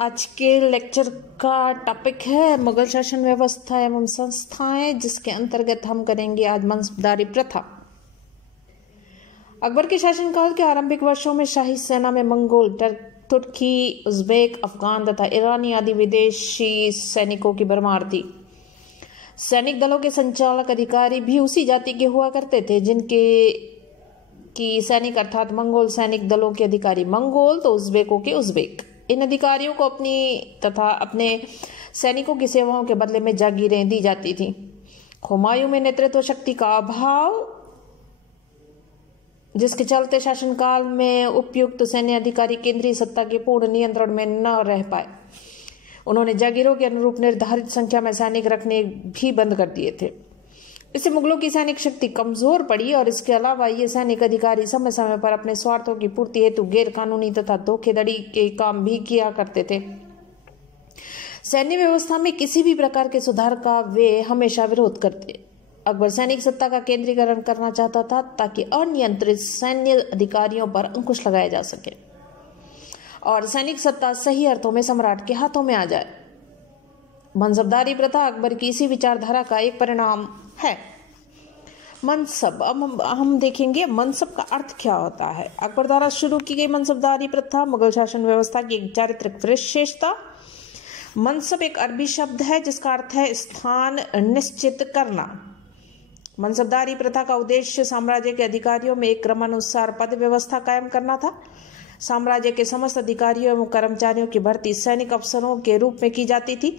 आज के लेक्चर का टॉपिक है मुगल शासन व्यवस्था एवं संस्थाएं, जिसके अंतर्गत हम करेंगे आज मनसबदारी प्रथा। अकबर के शासनकाल के आरंभिक वर्षों में शाही सेना में मंगोल, तुर्की, उज्बेक, अफगान तथा ईरानी आदि विदेशी सैनिकों की भरमार थी। सैनिक दलों के संचालक अधिकारी भी उसी जाति के हुआ करते थे जिनके की सैनिक अर्थात मंगोल सैनिक दलों के अधिकारी मंगोल तो उज्बेकों के उज्बेक। इन अधिकारियों को अपनी तथा अपने सैनिकों की सेवाओं के बदले में जागीरें दी जाती थी। हुमायूं में नेतृत्व शक्ति का अभाव, जिसके चलते शासनकाल में उपयुक्त सैन्य अधिकारी केंद्रीय सत्ता के पूर्ण नियंत्रण में न रह पाए। उन्होंने जागीरों के अनुरूप निर्धारित संख्या में सैनिक रखने भी बंद कर दिए थे। इससे मुगलों की सैनिक शक्ति कमजोर पड़ी और इसके अलावा ये सैनिक अधिकारी समय समय पर अपने स्वार्थों की पूर्ति हेतु गैर कानूनी तथा धोखेधड़ी के काम भी किया करते थे। सैन्य व्यवस्था में किसी भी प्रकार के सुधार का वे हमेशा विरोध करते। अकबर सैनिक सत्ता का केंद्रीकरण करना चाहता था ताकि अनियंत्रित सैन्य अधिकारियों पर अंकुश लगाया जा सके और सैनिक सत्ता सही अर्थों में सम्राट के हाथों में आ जाए। मनसबदारी प्रथा अकबर की इसी विचारधारा का एक परिणाम है। मनसब, अब हम देखेंगे मनसब का अर्थ क्या होता है। अकबर द्वारा शुरू की गई मनसबदारी प्रथा मुगल शासन व्यवस्था की एक चारित्रिक विशेषता। मनसब एक अरबी शब्द है जिसका अर्थ है स्थान निश्चित करना। मनसबदारी प्रथा का उद्देश्य साम्राज्य के अधिकारियों में एक क्रमानुसार पद व्यवस्था कायम करना था। साम्राज्य के समस्त अधिकारियों एवं कर्मचारियों की भर्ती सैनिक अफसरों के रूप में की जाती थी।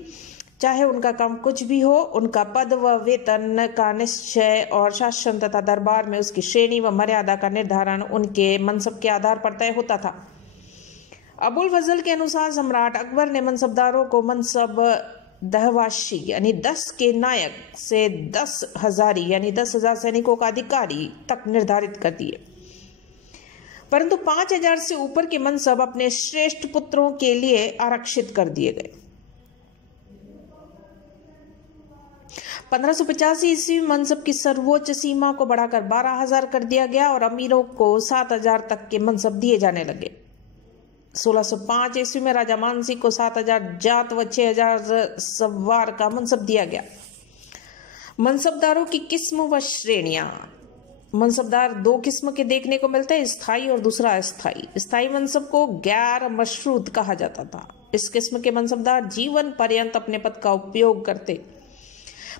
चाहे उनका काम कुछ भी हो, उनका पद व वेतन का निश्चय और शासन तथा दरबार में उसकी श्रेणी व मर्यादा का निर्धारण उनके मनसब के आधार पर तय होता था। अबुल फजल के अनुसार सम्राट अकबर ने मनसबदारों को मनसब दहवाशी यानी 10 के नायक से 10,000 यानी 10,000 सैनिकों का अधिकारी तक निर्धारित कर दिए, परंतु 5,000 से ऊपर के मनसब अपने श्रेष्ठ पुत्रों के लिए आरक्षित कर दिए गए। 1585 ईस्वी में मनसब की सर्वोच्च सीमा को बढ़ाकर 12,000 कर दिया गया और अमीरों को 7,000 तक के मनसब दिए जाने लगे। 1605 ईस्वी में राजा मानसिंह को 7,000 जात व 6,000 सवार का मनसब दिया गया। मनसबदारों की किस्म व श्रेणियां। मनसबदार 2 किस्म के देखने को मिलते हैं, स्थायी और दूसरा अस्थायी। स्थायी मनसब को गैर मशरूत कहा जाता था। इस किस्म के मनसबदार जीवन पर्यंत अपने पद का उपयोग करते,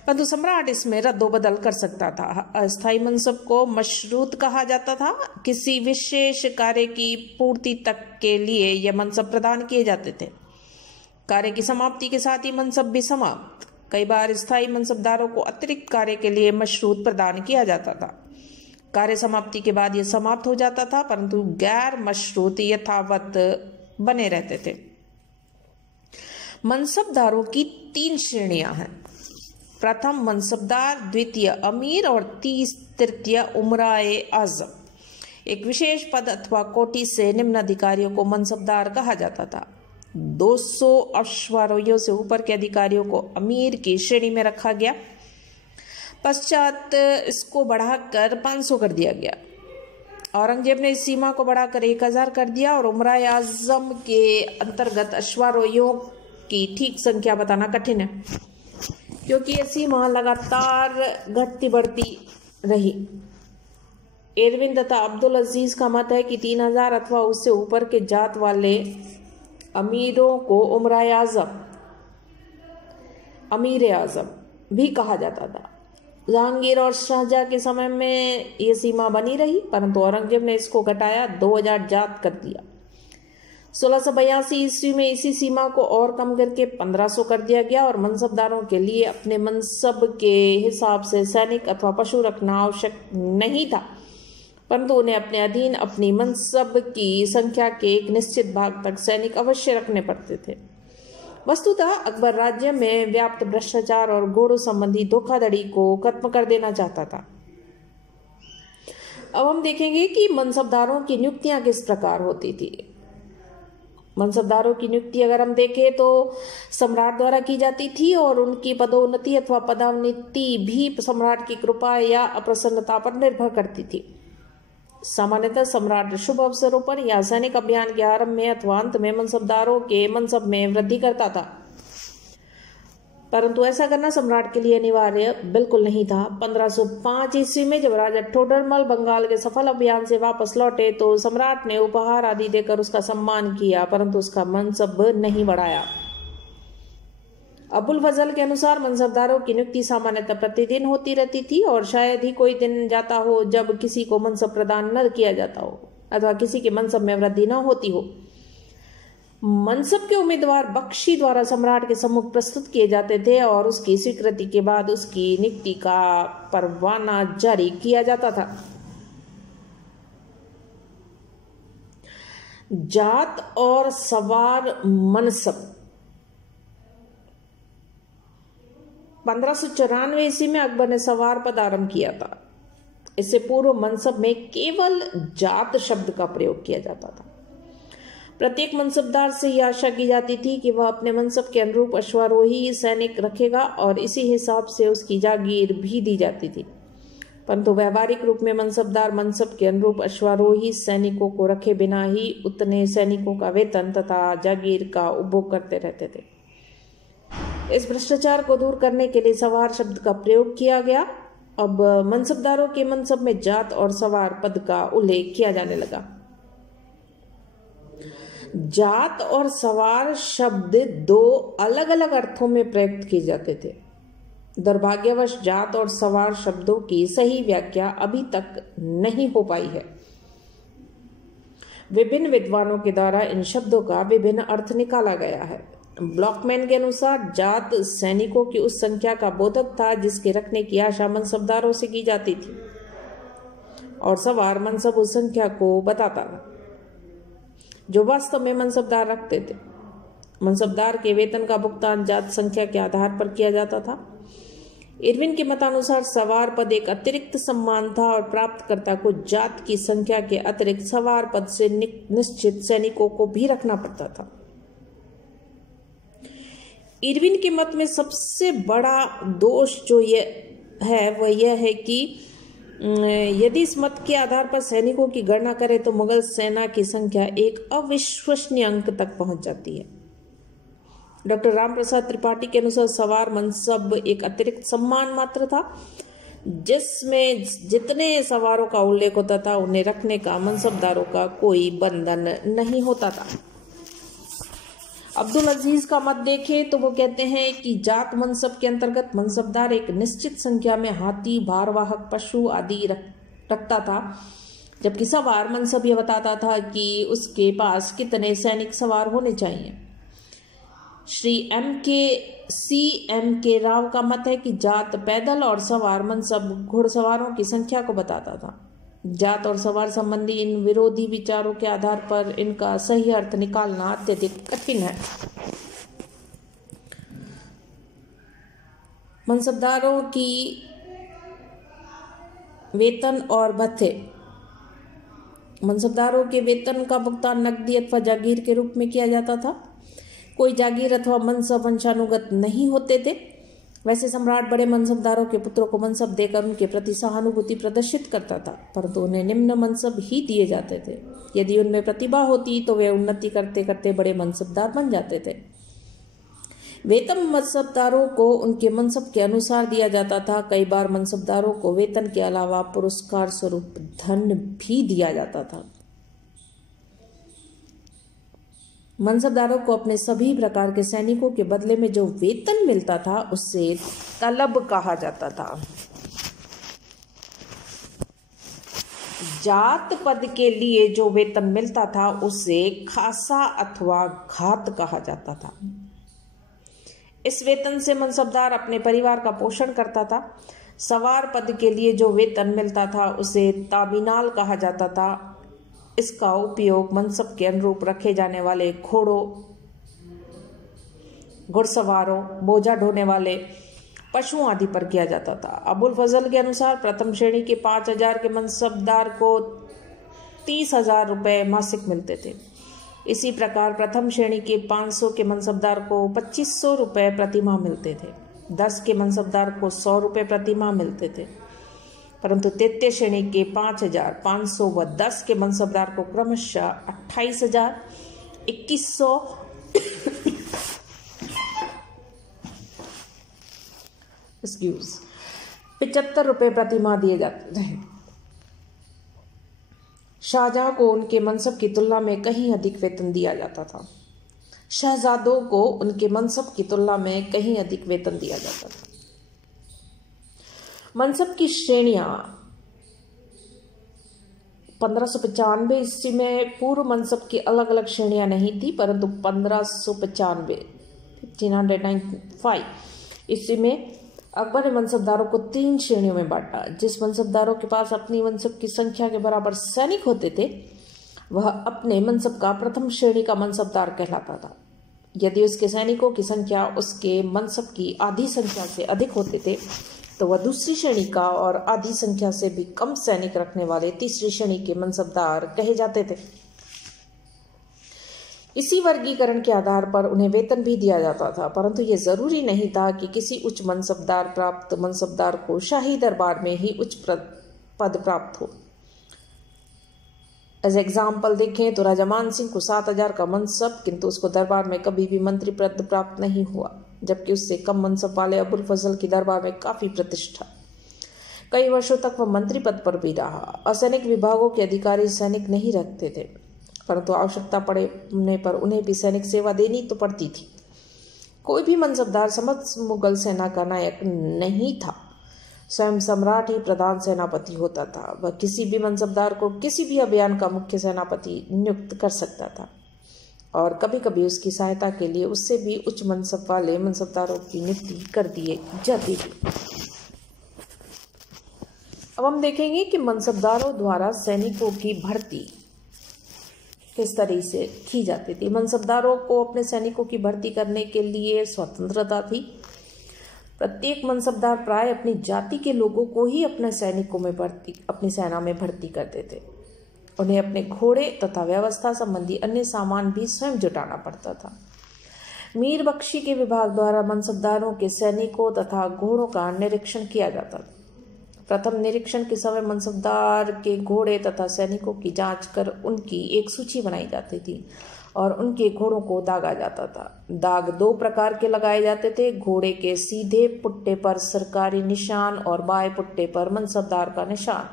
परंतु सम्राट इसमें रद्दोबदल कर सकता था। अस्थायी मनसब को मशरूत कहा जाता था। किसी विशेष कार्य की पूर्ति तक के लिए यह मनसब प्रदान किए जाते थे। कार्य की समाप्ति के साथ ही मनसब भी समाप्त। कई बार स्थायी मनसबदारों को अतिरिक्त कार्य के लिए मशरूत प्रदान किया जाता था। कार्य समाप्ति के बाद यह समाप्त हो जाता था, परंतु गैर मशरूत यथावत बने रहते थे। मनसबदारों की 3 श्रेणियां हैं। प्रथम मनसबदार, द्वितीय अमीर और तृतीय उमराए आजम। एक विशेष पद अथवा कोटि से निम्न अधिकारियों को मनसबदार कहा जाता था। 200 अश्वारोहियों से ऊपर के अधिकारियों को अमीर की श्रेणी में रखा गया। पश्चात इसको बढ़ाकर 500 कर दिया गया। औरंगजेब ने इस सीमा को बढ़ाकर 1,000 कर दिया और उमराए आजम के अंतर्गत अश्वारोहियों की ठीक संख्या बताना कठिन है, क्योंकि ये सीमा लगातार घटती बढ़ती रही। एरविन तथा अब्दुल अजीज का मत है कि 3,000 अथवा उससे ऊपर के जात वाले अमीरों को उमराए आजम, अमीर आजम भी कहा जाता था। जहांगीर और शाहजहां के समय में ये सीमा बनी रही, परंतु औरंगजेब ने इसको घटाया 2,000 जात कर दिया। 1682 ईस्वी में इसी सीमा को और कम करके 1,500 कर दिया गया और मनसबदारों के लिए अपने मनसब के हिसाब से सैनिक अथवा पशु रखना आवश्यक नहीं था, परंतु उन्हें अपने अधीन अपनी मनसब की संख्या के एक निश्चित भाग तक सैनिक अवश्य रखने पड़ते थे। वस्तुतः अकबर राज्य में व्याप्त भ्रष्टाचार और घोड़ों संबंधी धोखाधड़ी को खत्म कर देना चाहता था। अब हम देखेंगे कि मनसबदारों की नियुक्तियां किस प्रकार होती थी। मनसबदारों की नियुक्ति अगर हम देखें तो सम्राट द्वारा की जाती थी और उनकी पदोन्नति अथवा पदोन्नति भी सम्राट की कृपा या अप्रसन्नता पर निर्भर करती थी। सामान्यतः सम्राट शुभ अवसरों पर या सैनिक अभियान के आरंभ में अथवा अंत में मनसबदारों के मनसब में वृद्धि करता था, परंतु ऐसा करना सम्राट के लिए अनिवार्य बिल्कुल नहीं था। 1505 ईस्वी में जब राजा टोडरमल बंगाल के सफल अभियान से वापस लौटे तो सम्राट ने उपहार आदि देकर उसका सम्मान किया, परंतु उसका मनसब नहीं बढ़ाया। अबुल फजल के अनुसार मनसबदारों की नियुक्ति सामान्यतः प्रतिदिन होती रहती थी और शायद ही कोई दिन जाता हो जब किसी को मनसब प्रदान न किया जाता हो अथवा किसी के मनसब में वृद्धि न होती हो। मनसब के उम्मीदवार बख्शी द्वारा सम्राट के सम्मुख प्रस्तुत किए जाते थे और उसकी स्वीकृति के बाद उसकी नियुक्ति का परवाना जारी किया जाता था। जात और सवार मनसब 1594 ईस्वी में अकबर ने सवार पद आरंभ किया था। इससे पूर्व मनसब में केवल जात शब्द का प्रयोग किया जाता था। प्रत्येक मनसबदार से यह आशा की जाती थी कि वह अपने मनसब के अनुरूप अश्वारोही सैनिक रखेगा और इसी हिसाब से उसकी जागीर भी दी जाती थी, परंतु व्यवहारिक रूप में मनसबदार मनसब के अनुरूप अश्वारोही सैनिकों को रखे बिना ही उतने सैनिकों का वेतन तथा जागीर का उपभोग करते रहते थे। इस भ्रष्टाचार को दूर करने के लिए सवार शब्द का प्रयोग किया गया। अब मनसबदारों के मनसब में जात और सवार पद का उल्लेख किया जाने लगा। जात और सवार शब्द दो अलग अलग अर्थों में प्रयुक्त किए जाते थे। दुर्भाग्यवश जात और सवार शब्दों की सही व्याख्या अभी तक नहीं हो पाई है। विभिन्न विद्वानों के द्वारा इन शब्दों का विभिन्न अर्थ निकाला गया है। ब्लॉकमैन के अनुसार जात सैनिकों की उस संख्या का बोधक था जिसके रखने की आशा मनसबदारों से की जाती थी, और सवार मनसब उस संख्या को बताता था जो वास्तव में मनसबदार रखते थे। मनसबदार के वेतन का भुगतान जात संख्या के आधार पर किया जाता था। इरविन के मतानुसार सवार पद एक अतिरिक्त सम्मान था और प्राप्तकर्ता को जात की संख्या के अतिरिक्त सवार पद से निश्चित सैनिकों को भी रखना पड़ता था। इरविन के मत में सबसे बड़ा दोष जो यह है वह यह है कि यदि इस मत के आधार पर सैनिकों की गणना करें तो मुगल सेना की संख्या एक अविश्वसनीय अंक तक पहुंच जाती है। डॉक्टर रामप्रसाद त्रिपाठी के अनुसार सवार मनसब एक अतिरिक्त सम्मान मात्र था जिसमें जितने सवारों का उल्लेख होता था उन्हें रखने का मनसबदारों का कोई बंधन नहीं होता था। अब्दुल अजीज का मत देखें तो वो कहते हैं कि जात मनसब के अंतर्गत मनसबदार एक निश्चित संख्या में हाथी, भारवाहक पशु आदि रखता था, जबकि सवार मनसब यह बताता था कि उसके पास कितने सैनिक सवार होने चाहिए। श्री एम के राव का मत है कि जात पैदल और सवार मनसब घुड़सवारों की संख्या को बताता था। जात और सवार संबंधी इन विरोधी विचारों के आधार पर इनका सही अर्थ निकालना अत्यधिक कठिन है। मनसबदारों की वेतन और भत्ते। मनसबदारों के वेतन का भुगतान नकदी अथवा जागीर के रूप में किया जाता था। कोई जागीर अथवा मनसब वंशानुगत नहीं होते थे। वैसे सम्राट बड़े मनसबदारों के पुत्रों को मनसब देकर उनके प्रति सहानुभूति प्रदर्शित करता था, परंतु उन्हें निम्न मनसब ही दिए जाते थे। यदि उनमें प्रतिभा होती तो वे उन्नति करते करते बड़े मनसबदार बन जाते थे। वेतन मनसबदारों को उनके मनसब के अनुसार दिया जाता था। कई बार मनसबदारों को वेतन के अलावा पुरस्कार स्वरूप धन भी दिया जाता था। मनसबदारों को अपने सभी प्रकार के सैनिकों के बदले में जो वेतन मिलता था उसे तलब कहा जाता था। जात पद के लिए जो वेतन मिलता था उसे खासा अथवा घात कहा जाता था। इस वेतन से मनसबदार अपने परिवार का पोषण करता था। सवार पद के लिए जो वेतन मिलता था उसे ताबीनाल कहा जाता था। इसका उपयोग मनसब के अनुरूप रखे जाने वाले घोड़ों, घुड़सवारों, बोझा ढोने वाले पशुओं आदि पर किया जाता था। अबुल फजल के अनुसार प्रथम श्रेणी के 5,000 के मनसबदार को 30,000 रुपये मासिक मिलते थे। इसी प्रकार प्रथम श्रेणी के 500 के मनसबदार को 2500 रुपये प्रतिमाह मिलते थे। 10 के मनसबदार को 100 रुपये प्रतिमाह मिलते थे। परंतु तृतीय श्रेणी के 5,500 व 10 के मनसबदार को क्रमशः 28,000, 2,100 ₹75 प्रति माह दिए जाते थे। शाहजहां को उनके मनसब की तुलना में कहीं अधिक वेतन दिया जाता था। शहजादों को उनके मनसब की तुलना में कहीं अधिक वेतन दिया जाता था। मनसब की श्रेणियां 1595 ईस्वी में पूर्व मनसब की अलग अलग श्रेणियां नहीं थी, परंतु 1595 ईस्वी में अकबर ने मनसबदारों को 3 श्रेणियों में बांटा। जिस मनसबदारों के पास अपनी मनसब की संख्या के बराबर सैनिक होते थे वह अपने मनसब का प्रथम श्रेणी का मनसबदार कहलाता था। यदि उसके सैनिकों की संख्या उसके मनसब की आधी संख्या से अधिक होते थे तो वह दूसरी श्रेणी का और आधी संख्या से भी कम सैनिक रखने वाले तीसरी श्रेणी के मनसबदार कहे जाते थे। इसी वर्गीकरण के आधार पर उन्हें वेतन भी दिया जाता था, परंतु यह जरूरी नहीं था कि किसी उच्च मनसबदार प्राप्त मनसबदार को शाही दरबार में ही उच्च पद प्राप्त हो। एज एग्जाम्पल देखें तो राजा मान सिंह को 7,000 का मनसब, किंतु उसको दरबार में कभी भी मंत्री पद प्राप्त नहीं हुआ, जबकि उससे कम मनसब वाले अबुल फजल की दरबार में काफी प्रतिष्ठा। कई वर्षों तक वह मंत्री पद पर भी रहा। असैनिक विभागों के अधिकारी सैनिक नहीं रखते थे, परंतु आवश्यकता पड़ने पर उन्हें भी सैनिक सेवा देनी तो पड़ती थी। कोई भी मनसबदार समस्त मुगल सेना का नायक नहीं था। स्वयं सम्राट ही प्रधान सेनापति होता था। वह किसी भी मनसबदार को किसी भी अभियान का मुख्य सेनापति नियुक्त कर सकता था और कभी कभी उसकी सहायता के लिए उससे भी उच्च मनसब वाले मनसबदारों की नियुक्ति कर दी जाती थी। अब हम देखेंगे कि मनसबदारों द्वारा सैनिकों की भर्ती किस तरह से की जाती थी। मनसबदारों को अपने सैनिकों की भर्ती करने के लिए स्वतंत्रता थी। प्रत्येक मनसबदार प्राय अपनी जाति के लोगों को ही अपने अपनी सेना में भर्ती करते थे। उन्हें अपने घोड़े तथा व्यवस्था संबंधी अन्य सामान भी स्वयं जुटाना पड़ता था। मीर बख्शी के विभाग द्वारा मनसबदारों के सैनिकों तथा घोड़ों का निरीक्षण किया जाता था। प्रथम निरीक्षण के समय मनसबदार के घोड़े तथा सैनिकों की जांच कर उनकी एक सूची बनाई जाती थी और उनके घोड़ों को दागा जाता था। दाग 2 प्रकार के लगाए जाते थे। घोड़े के सीधे पुट्टे पर सरकारी निशान और बाएं पुट्टे पर मनसबदार का निशान।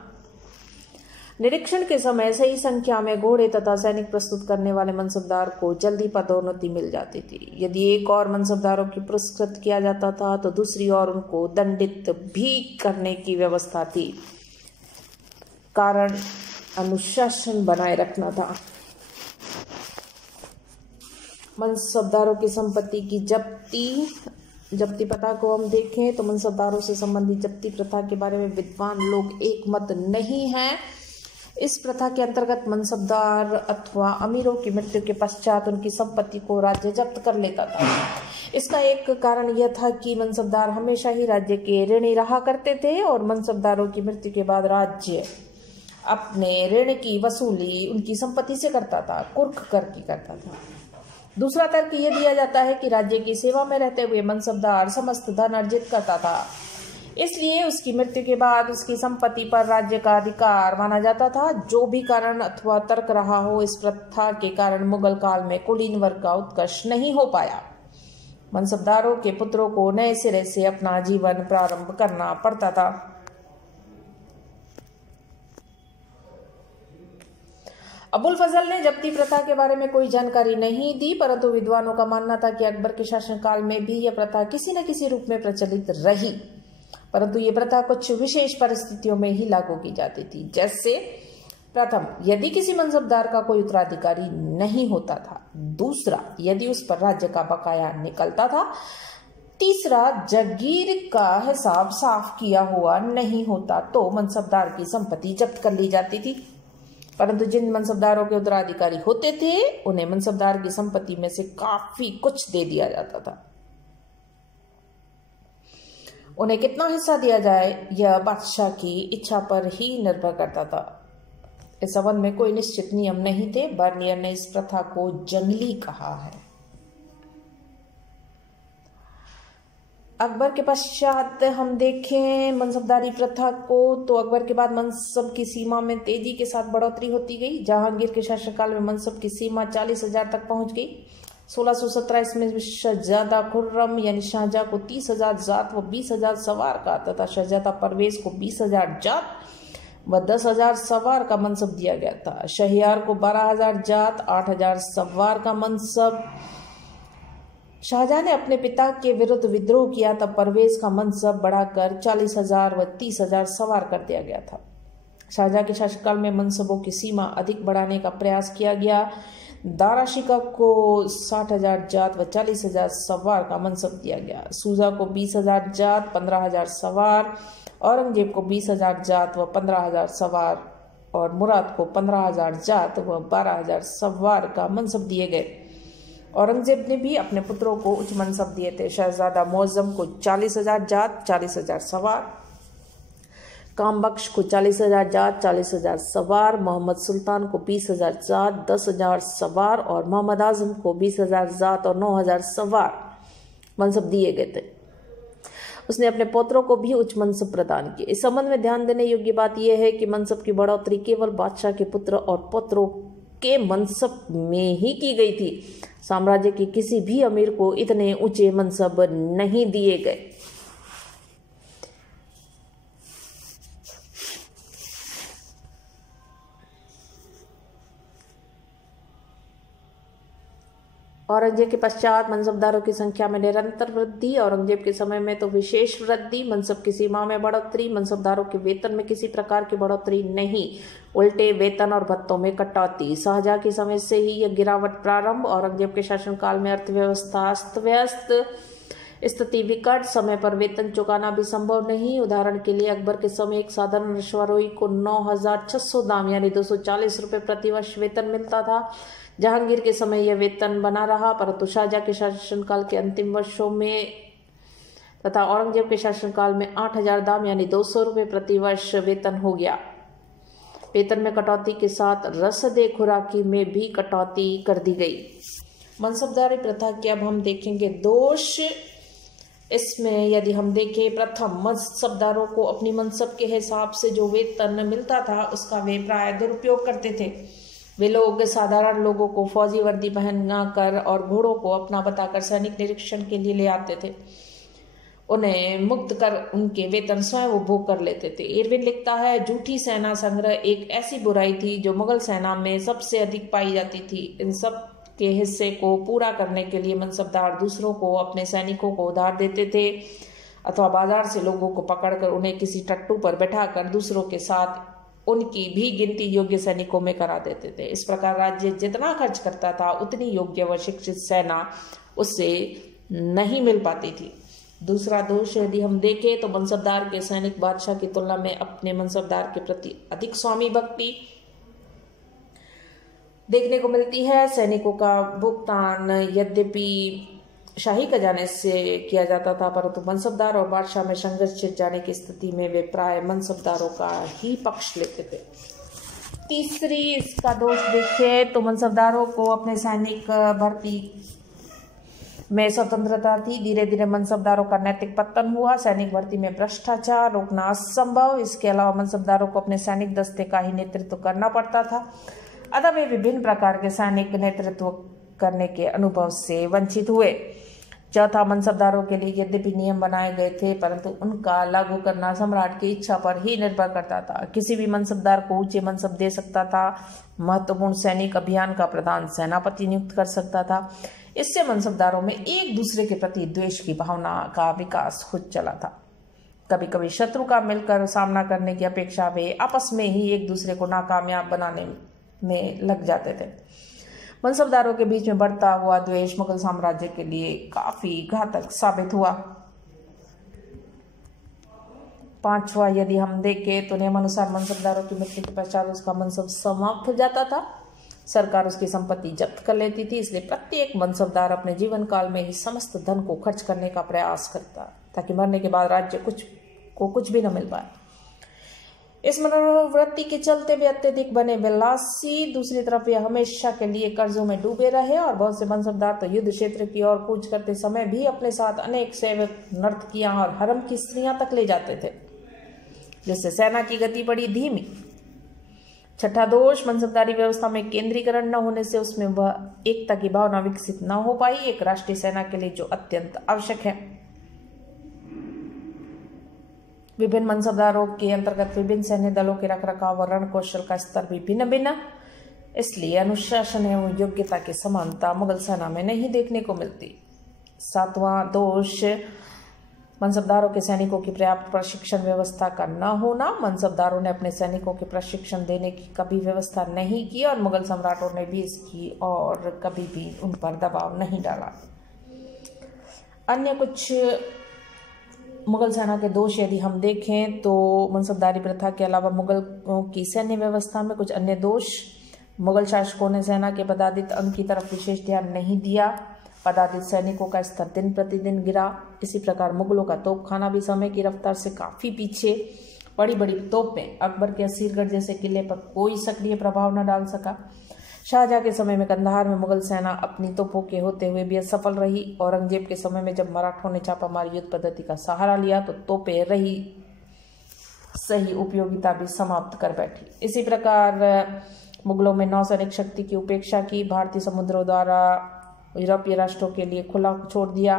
निरीक्षण के समय सही संख्या में घोड़े तथा सैनिक प्रस्तुत करने वाले मनसबदार को जल्दी पदोन्नति मिल जाती थी। यदि एक और मनसबदारों की पुरस्कृत किया जाता था तो दूसरी ओर उनको दंडित भी करने की व्यवस्था थी। कारण अनुशासन बनाए रखना था। मनसबदारों की संपत्ति की जब्ती प्रथा को हम देखें तो मनसबदारों से संबंधित जब्ती प्रथा के बारे में विद्वान लोग एक मत नहीं हैं। इस प्रथा के अंतर्गत मनसबदार अथवा अमीरों की मृत्यु के पश्चात उनकी संपत्ति को राज्य जब्त कर लेता था। इसका एक कारण यह था कि मनसबदार हमेशा ही राज्य के ऋणी रहा करते थे और मनसबदारों की मृत्यु के बाद राज्य अपने ऋण की वसूली उनकी संपत्ति से करता था, कुर्क कर की करता था। दूसरा तर्क यह दिया जाता है कि राज्य की सेवा में रहते हुए मनसबदार समस्त धन अर्जित करता था, इसलिए उसकी मृत्यु के बाद उसकी संपत्ति पर राज्य का अधिकार माना जाता था। जो भी कारण अथवा तर्क रहा हो, इस प्रथा के कारण मुगल काल में कुलीन वर्ग का उत्कर्ष नहीं हो पाया। मनसबदारों के पुत्रों को नए सिरे से अपना जीवन प्रारंभ करना पड़ता था। अबुल फजल ने जब्ती प्रथा के बारे में कोई जानकारी नहीं दी, परंतु विद्वानों का मानना था कि अकबर के शासनकाल में भी यह प्रथा किसी न किसी रूप में प्रचलित रही, परंतु ये प्रथा कुछ विशेष परिस्थितियों में ही लागू की जाती थी। जैसे प्रथम, यदि किसी मनसबदार का कोई उत्तराधिकारी नहीं होता था। दूसरा, यदि उस पर राज्य का बकाया निकलता था। तीसरा, जागीर का हिसाब साफ किया हुआ नहीं होता तो मनसबदार की संपत्ति जब्त कर ली जाती थी। परंतु जिन मनसबदारों के उत्तराधिकारी होते थे उन्हें मनसबदार की संपत्ति में से काफी कुछ दे दिया जाता था। उन्हें कितना हिस्सा दिया जाए यह बादशाह की इच्छा पर ही निर्भर करता था। इस संबंध में कोई निश्चित नियम नहीं थे। बर्नियर ने इस प्रथा को जंगली कहा है। अकबर के पश्चात हम देखें मनसबदारी प्रथा को, तो अकबर के बाद मनसब की सीमा में तेजी के साथ बढ़ोतरी होती गई। जहांगीर के शासनकाल में मनसब की सीमा 40,000 तक पहुंच गई। 1617 में शहजादा खुर्रम यानी शाहजहां को 30,000 जात व 20,000 सवार का तथा शहजादा परवेज को 20,000 जात व 10,000 सवार का मनसब दिया गया था। शहरयार को 12,000 जात 8,000 सवार का मनसब। शाहजहां ने अपने पिता के विरुद्ध विद्रोह किया तब परवेज का मनसब बढ़ाकर 40,000 व 30,000 सवार कर दिया गया था। शाहजहां के शासनकाल में मनसबों की सीमा अधिक बढ़ाने का प्रयास किया गया। दारा शिकोह को 60,000 जात व 40,000 सवार का मनसब दिया गया। सूजा को 20,000 जात 15,000 सवार, औरंगजेब को 20,000 जात व 15,000 सवार और मुराद को 15,000 जात व 12,000 सवार का मनसब दिए गए। औरंगजेब ने भी अपने पुत्रों को उच्च मनसब दिए थे। शहजादा मुअज्जम को 40,000 जात 40,000 सवार, कामबख्श को 40,000 जात 40,000 सवार, मोहम्मद सुल्तान को 20,000 जात 10,000 सवार और मोहम्मद आजम को 20,000 जात और 9,000 सवार मनसब दिए गए थे। उसने अपने पौत्रों को भी उच्च मनसब प्रदान किए। इस संबंध में ध्यान देने योग्य बात यह है कि मनसब की बढ़ोतरी केवल बादशाह के पुत्र और पौत्रों के मनसब में ही की गई थी। साम्राज्य के किसी भी अमीर को इतने ऊंचे मनसब नहीं दिए गए। औरंगजेब के पश्चात मनसबदारों की संख्या में निरंतर वृद्धि, औरंगजेब के समय में तो विशेष वृद्धि, मनसब की सीमा में बढ़ोतरी, मनसबदारों के वेतन में किसी प्रकार की बढ़ोतरी नहीं, उल्टे वेतन और भत्तों में कटौती। शाहजहां के समय से ही यह गिरावट प्रारंभ। औरंगजेब के शासनकाल में अर्थव्यवस्था अस्त व्यस्त, स्थिति विकट, समय पर वेतन चुकाना भी संभव नहीं। उदाहरण के लिए अकबर के समय एक साधारण रिश्वरोही को 9,600 दाम यानी 240 रुपये प्रतिवर्ष वेतन मिलता था। जहांगीर के समय यह वेतन बना रहा, परंतु शाहजहां के शासनकाल के अंतिम वर्षों में तथा औरंगजेब के शासनकाल में 8,000 दाम यानी 200 रुपये प्रतिवर्ष वेतन हो गया। वेतन में कटौती के साथ रसदे खुराकी में भी कटौती कर दी गई। मनसबदारी प्रथा के अब हम देखेंगे दोष। इसमें यदि हम देखें, प्रथम, मनसबदारों को अपनी मनसब के हिसाब से जो वेतन मिलता था उसका वे प्राय दुरुपयोग करते थे। वे लोग साधारण लोगों को फौजी वर्दी पहना कर और घोड़ों को अपना बताकर सैनिक निरीक्षण के लिए ले आते थे। उन्हें मुक्त कर उनके वेतन स्वयं उपभोग कर लेते थे। इरविन लिखता है, झूठी सेना संग्रह एक ऐसी बुराई थी जो मुगल सेना में सबसे अधिक पाई जाती थी। इन सब के हिस्से को पूरा करने के लिए मनसबदार दूसरों को, अपने सैनिकों को उधार देते थे अथवा बाजार से लोगों को पकड़कर उन्हें किसी टट्टू पर बैठाकर दूसरों के साथ उनकी भी गिनती योग्य सैनिकों में करा देते थे। इस प्रकार राज्य जितना खर्च करता था उतनी योग्य व शिक्षित सेना उससे नहीं मिल पाती थी। दूसरा दोष यदि हम देखें तो मनसबदार के सैनिक बादशाह की तुलना में अपने मनसबदार के प्रति अधिक स्वामी भक्ति देखने को मिलती है। सैनिकों का भुगतान यद्यपि शाही खजाने से किया जाता था, परंतु मनसबदार और बादशाह में संघर्ष छिड़ जाने की स्थिति में वे प्राय मनसबदारों का ही पक्ष लेते थे। तीसरी इसका दोष देखिए तो मनसबदारों को अपने सैनिक भर्ती में स्वतंत्रता थी। धीरे धीरे मनसबदारों का नैतिक पतन हुआ। सैनिक भर्ती में भ्रष्टाचार रोकना असंभव। इसके अलावा मनसबदारों को अपने सैनिक दस्ते का ही नेतृत्व करना पड़ता था, अतः वे विभिन्न प्रकार के सैनिक नेतृत्व करने के अनुभव से वंचित हुए। चौथा, मनसबदारों के लिए यद्यपि नियम बनाए गए थे, परंतु उनका लागू करना सम्राट की इच्छा पर ही निर्भर करता था। किसी भी मनसबदार को ऊंचे मनसब दे सकता था। महत्वपूर्ण सैनिक अभियान का प्रधान सेनापति नियुक्त कर सकता था। इससे मनसबदारों में एक दूसरे के प्रति द्वेष की भावना का विकास हो चला था। कभी कभी शत्रु का मिलकर सामना करने की अपेक्षा वे आपस में ही एक दूसरे को नाकामयाब बनाने में लग जाते थे। मनसबदारों के बीच में बढ़ता हुआ द्वेष मुगल साम्राज्य के लिए काफी घातक साबित हुआ। पांचवा, यदि हम देखें तो नियमानुसार मनसबदारों की मृत्यु के पश्चात उसका मनसब समाप्त हो जाता था। सरकार उसकी संपत्ति जब्त कर लेती थी। इसलिए प्रत्येक मनसबदार अपने जीवन काल में ही समस्त धन को खर्च करने का प्रयास करता ताकि मरने के बाद राज्य को कुछ भी न मिल पाए। इस मनोवृत्ति के चलते वे अत्यधिक बने विलासी, दूसरी तरफ वे हमेशा के लिए कर्जों में डूबे रहे और बहुत से मनसबदार तो युद्ध क्षेत्र की ओर कूच करते समय भी अपने साथ अनेक सेवक, नर्तकियां और हरम की स्त्रियां तक ले जाते थे, जिससे सेना की गति बड़ी धीमी। छठा दोष, मनसबदारी व्यवस्था में केंद्रीकरण न होने से उसमें वह एकता की भावना विकसित न हो पाई, एक राष्ट्रीय सेना के लिए जो अत्यंत आवश्यक है। विभिन्न मनसबदारों के अंतर्गत विभिन्न सैन्य दलों के रखरखाव और रण कौशल का स्तर भी भिन्न भिन्न, इसलिए अनुशासन एवं योग्यता की समानता मुगल सेना में नहीं देखने को मिलती। सातवां दोष, मनसबदारों के सैनिकों की पर्याप्त प्रशिक्षण व्यवस्था का न होना। मनसबदारों ने अपने सैनिकों के प्रशिक्षण देने की कभी व्यवस्था नहीं की और मुगल सम्राटों ने भी इसकी और कभी भी उन पर दबाव नहीं डाला। अन्य कुछ मुगल सेना के दोष यदि हम देखें तो मनसबदारी प्रथा के अलावा मुगलों की सैन्य व्यवस्था में कुछ अन्य दोष। मुगल शासकों ने सेना के पदाधित अंग की तरफ विशेष ध्यान नहीं दिया, पदाधित सैनिकों का स्तर दिन प्रतिदिन गिरा। इसी प्रकार मुगलों का तोपखाना भी समय की रफ्तार से काफी पीछे। बड़ी बड़ी तोपें अकबर के असीरगढ़ जैसे किले पर कोई सक्रिय प्रभाव न डाल सका। शाहजहां के समय में कंधार में मुगल सेना अपनी तोपों के होते हुए भी असफल रही। औरंगजेब के समय में जब मराठों ने छापामारी युद्ध पद्धति का सहारा लिया तो तोपें रही सही उपयोगिता भी समाप्त कर बैठी। इसी प्रकार मुगलों में नौसैनिक शक्ति की उपेक्षा की, भारतीय समुद्रों द्वारा यूरोपीय राष्ट्रों के लिए खुला छोड़ दिया।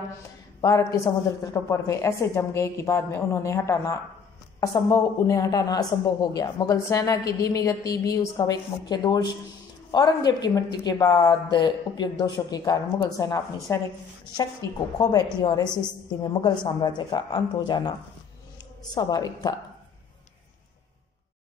भारत के समुद्र तटों पर वे ऐसे जम गए कि बाद में उन्हें हटाना असंभव हो गया। मुगल सेना की धीमी गति भी उसका एक मुख्य दोष। औरंगजेब की मृत्यु के बाद उपयुक्त दोषों के कारण मुगल सेना अपनी सैनिक शक्ति को खो बैठी और ऐसी स्थिति में मुगल साम्राज्य का अंत हो जाना स्वाभाविक था।